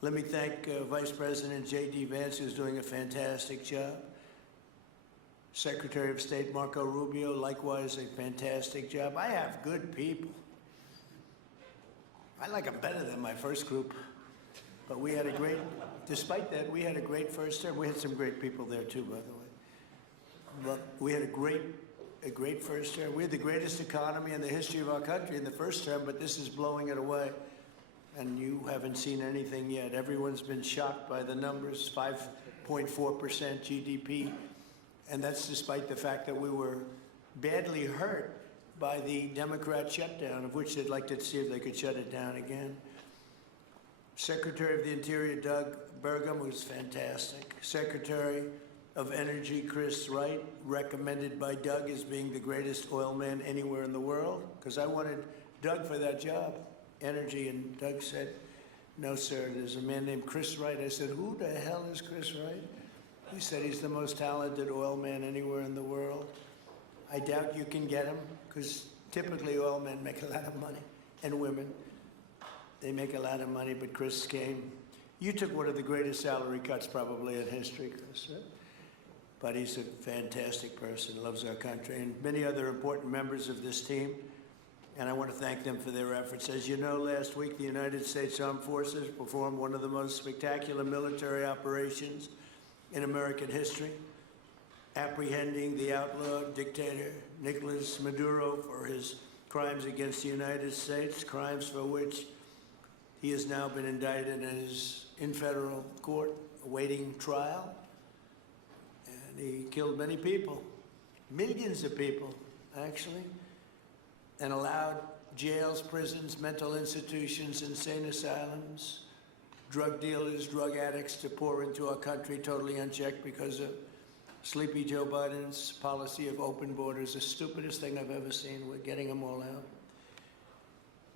Let me thank Vice President J.D. Vance, who's doing a fantastic job. Secretary of State Marco Rubio, likewise a fantastic job. I have good people. I like them better than my first group. But we had a great, despite that, we had a great first term. We had some great people there too, by the way. But we had a great first term. We had the greatest economy in the history of our country in the first term, but this is blowing it away. And you haven't seen anything yet. Everyone's been shocked by the numbers, 5.4% GDP. And that's despite the fact that we were badly hurt by the Democrat shutdown, of which they'd like to see if they could shut it down again. Secretary of the Interior, Doug Burgum, was fantastic. Secretary of Energy, Chris Wright, recommended by Doug as being the greatest oil man anywhere in the world, because I wanted Doug for that job, energy, and Doug said, no, sir, there's a man named Chris Wright. I said, who the hell is Chris Wright? He said he's the most talented oil man anywhere in the world. I doubt you can get him, because typically oil men make a lot of money, and women. They make a lot of money, but Chris came. You took one of the greatest salary cuts probably in history, Chris. But he's a fantastic person, loves our country, and many other important members of this team. And I want to thank them for their efforts. As you know, last week, the United States Armed Forces performed one of the most spectacular military operations in American history, apprehending the outlaw dictator Nicolas Maduro for his crimes against the United States, crimes for which he has now been indicted and is in federal court awaiting trial. And he killed many people, millions of people, actually, and allowed jails, prisons, mental institutions, insane asylums, drug dealers, drug addicts to pour into our country totally unchecked because of Sleepy Joe Biden's policy of open borders, the stupidest thing I've ever seen. We're getting them all out.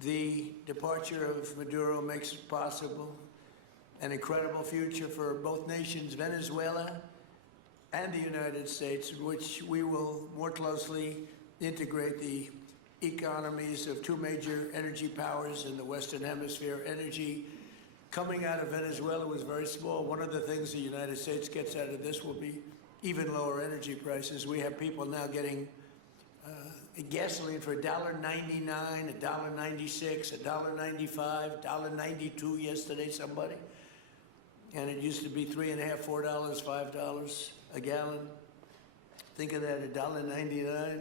The departure of Maduro makes it possible an incredible future for both nations, Venezuela and the United States, in which we will more closely integrate the economies of two major energy powers in the Western Hemisphere. Energy coming out of Venezuela was very small. One of the things the United States gets out of this will be even lower energy prices. We have people now getting gasoline for $1.99, $1.96, $1.95, $1.92 yesterday, somebody. And it used to be $3.50, $4, $5 a gallon. Think of that, $1.99.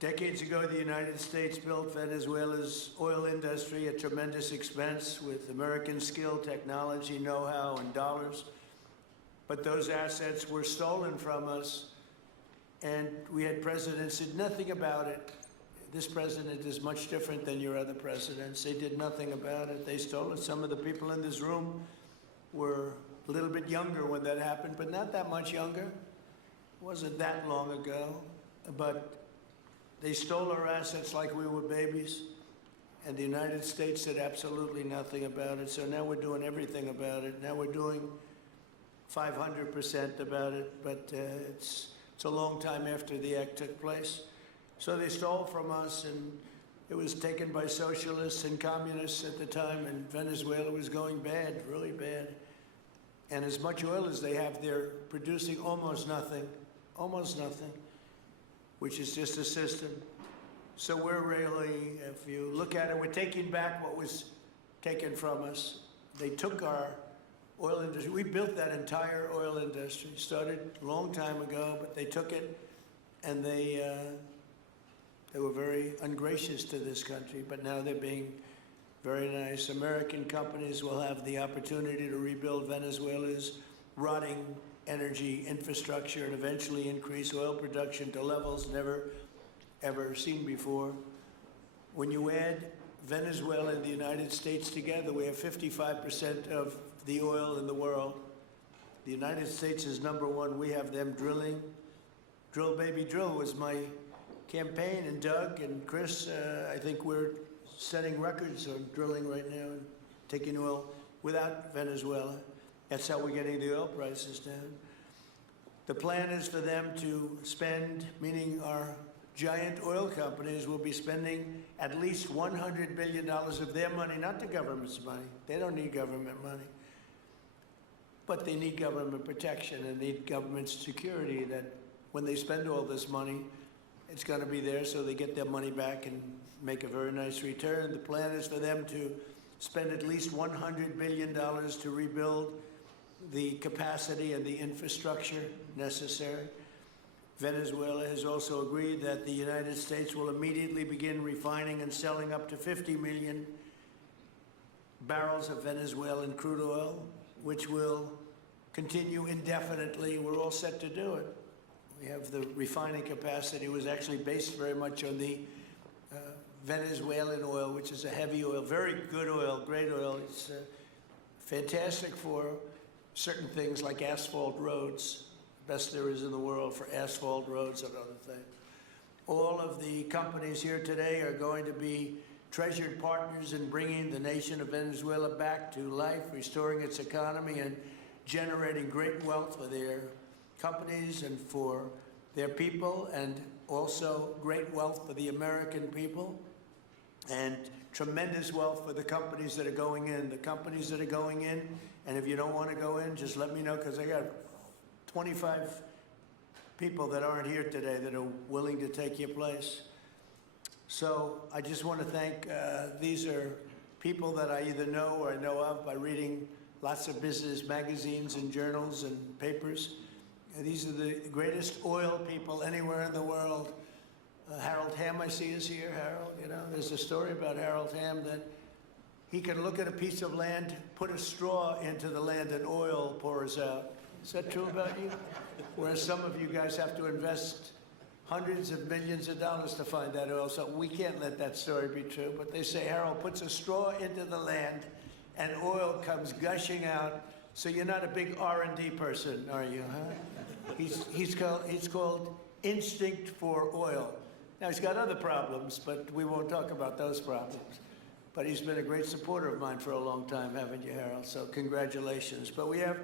Decades ago, the United States built Venezuela's oil industry at tremendous expense with American skill, technology, know-how, and dollars. But those assets were stolen from us, and we had presidents who did nothing about it. This president is much different than your other presidents. They did nothing about it. They stole it. Some of the people in this room were a little bit younger when that happened, but not that much younger. It wasn't that long ago. But they stole our assets like we were babies, and the United States did absolutely nothing about it. So now we're doing everything about it. Now we're doing 500% about it, but it's a long time after the act took place. So they stole from us, and it was taken by socialists and communists at the time, and Venezuela was going bad, really bad. And as much oil as they have, they're producing almost nothing, which is just a system. So we're really, if you look at it, we're taking back what was taken from us. They took our oil industry. We built that entire oil industry. Started a long time ago, but they took it, and they were very ungracious to this country, but now they're being very nice. American companies will have the opportunity to rebuild Venezuela's rotting energy infrastructure and eventually increase oil production to levels never, ever seen before. When you add Venezuela and the United States together, we have 55% of the oil in the world. The United States is #1. We have them drilling. Drill, baby, drill was my campaign. And Doug and Chris, I think we're setting records on drilling right now and taking oil without Venezuela. That's how we're getting the oil prices down. The plan is for them to spend, meaning our giant oil companies will be spending at least $100 billion of their money, not the government's money. They don't need government money. But they need government protection and need government security that when they spend all this money, it's going to be there so they get their money back and make a very nice return. The plan is for them to spend at least $100 billion to rebuild the capacity and the infrastructure necessary. Venezuela has also agreed that the United States will immediately begin refining and selling up to 50 million barrels of Venezuelan crude oil, which will continue indefinitely. We're all set to do it. We have the refining capacity. Was actually based very much on the Venezuelan oil, which is a heavy oil, very good oil, great oil. It's fantastic for certain things like asphalt roads, best there is in the world for asphalt roads and other things. All of the companies here today are going to be treasured partners in bringing the nation of Venezuela back to life, restoring its economy and generating great wealth for their companies and for their people, and also great wealth for the American people, and tremendous wealth for the companies that are going in. The companies that are going in, and if you don't want to go in, just let me know, because I got 25 people that aren't here today that are willing to take your place. So I just want to thank, these are people that I either know or I know of by reading lots of business magazines and journals and papers. And these are the greatest oil people anywhere in the world. Harold Hamm, I see, is here. Harold, you know, there's a story about Harold Hamm that he can look at a piece of land, put a straw into the land, and oil pours out. Is that true about you? Whereas some of you guys have to invest hundreds of millions of dollars to find that oil, so we can't let that story be true. But they say Harold puts a straw into the land, and oil comes gushing out. So you're not a big R&D person, are you, huh? He's called Instinct for Oil. Now, he's got other problems, but we won't talk about those problems. But he's been a great supporter of mine for a long time, haven't you, Harold? So congratulations. But we have,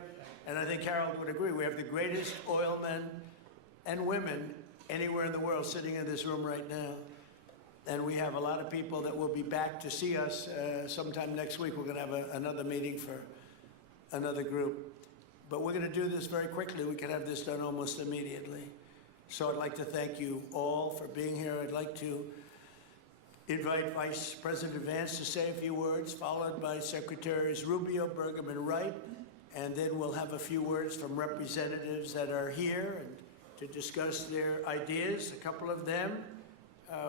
and I think Harold would agree, we have the greatest oil men and women anywhere in the world sitting in this room right now. And we have a lot of people that will be back to see us sometime next week. We're going to have another meeting for another group. But we're going to do this very quickly. We can have this done almost immediately. So I'd like to thank you all for being here. I'd like to invite Vice President Vance to say a few words, followed by Secretaries Rubio, Burgum, and Wright. And then we'll have a few words from representatives that are here and to discuss their ideas, a couple of them.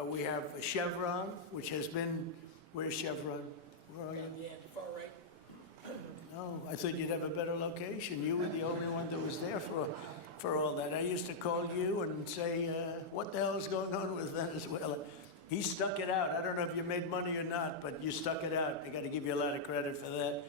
We have Chevron, which has been, where's Chevron? Where are you? Yeah, the far right. Oh, I thought you'd have a better location. You were the only one that was there for all that. I used to call you and say, what the hell is going on with Venezuela? He stuck it out. I don't know if you made money or not, but you stuck it out. I got to give you a lot of credit for that.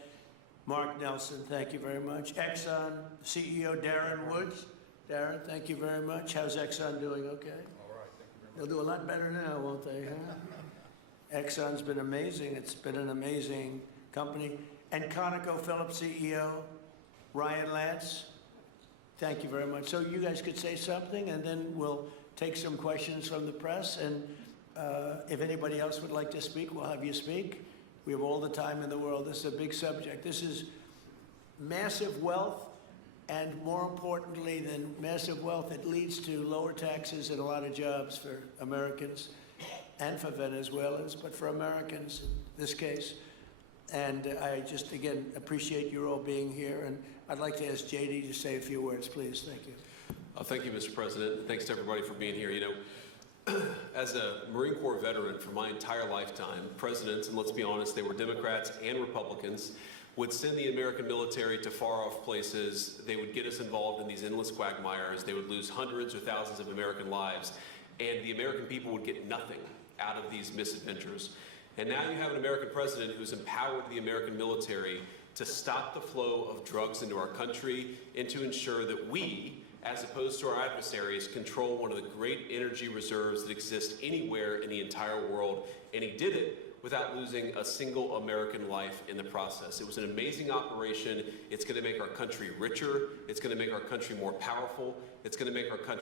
Mark Nelson, thank you very much. Exxon CEO Darren Woods. Darren, thank you very much. How's Exxon doing? Okay? All right, thank you very much. They'll do a lot better now, won't they? Huh? Exxon's been amazing. It's been an amazing company. And ConocoPhillips CEO Ryan Lance, thank you very much. So you guys could say something, and then we'll take some questions from the press. And if anybody else would like to speak, we'll have you speak. We have all the time in the world. This is a big subject. This is massive wealth, and more importantly than massive wealth, it leads to lower taxes and a lot of jobs for Americans and for Venezuelans, but for Americans in this case. And I just, again, appreciate you all being here. And I'd like to ask JD to say a few words, please. Thank you. Thank you, Mr. President. Thanks to everybody for being here. You know, as a Marine Corps veteran for my entire lifetime, presidents, and let's be honest, they were Democrats and Republicans, would send the American military to far-off places. They would get us involved in these endless quagmires. They would lose hundreds or thousands of American lives, and the American people would get nothing out of these misadventures. And now you have an American president who's empowered the American military to stop the flow of drugs into our country and to ensure that we, as opposed to our adversaries, control one of the great energy reserves that exist anywhere in the entire world. And he did it without losing a single American life in the process. It was an amazing operation. It's going to make our country richer. It's going to make our country more powerful. It's going to make our country